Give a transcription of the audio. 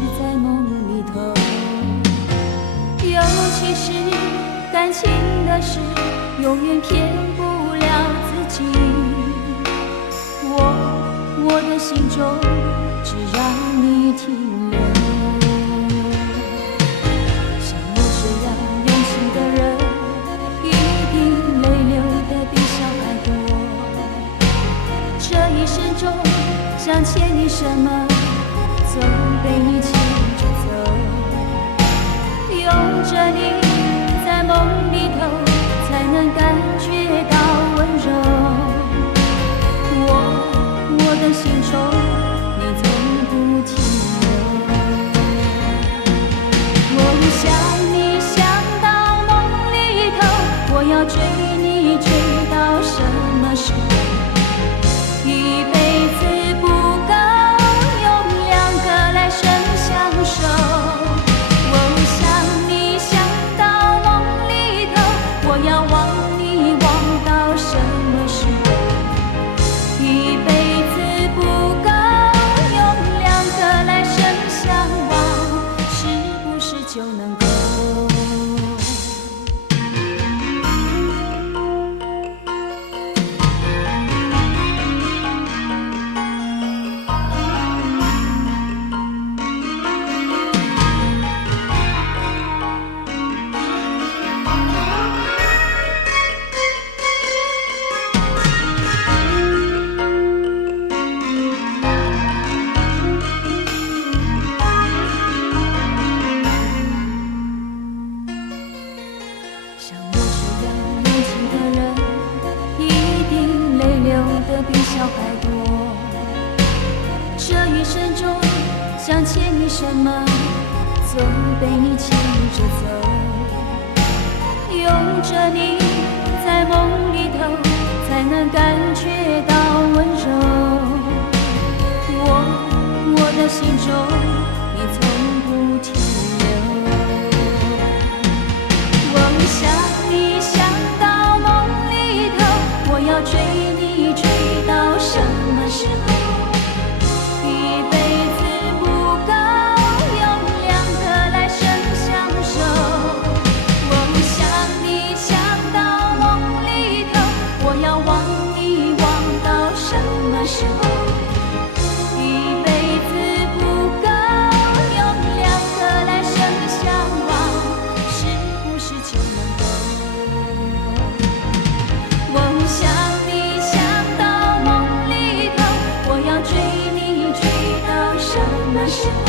是在梦里头。尤其是感情的事，永远骗不了自己。我的心中只让你停留。像我这样用心的人，一定泪流的比小孩多。这一生中想牵你什么，总被你牵着走。拥着你在梦里头，才能感觉到温柔。我的心中你从不停留。我想你想到梦里头，我要追你追到什么时候？一辈子不够，用两个来生相守。我想你想到梦里头，我要忘你忘到什么时候？一辈子不够，用两个来生相望，是不是就能够？像我这样用情的人，一定泪流的比小孩多。这一生中想牵你什么，总被你牵着走。拥着你在梦里头，才能感觉到温柔。我的心中你从不停留。我想你想到梦里头，我要追你追到什么时候？一辈子不够，用两个来生相守。我想你想到梦里头，我要忘你忘到什么时候？一辈子不够，用两个来生相望，是不是就能够？我想你想到梦里头，我要追你追到什么时候？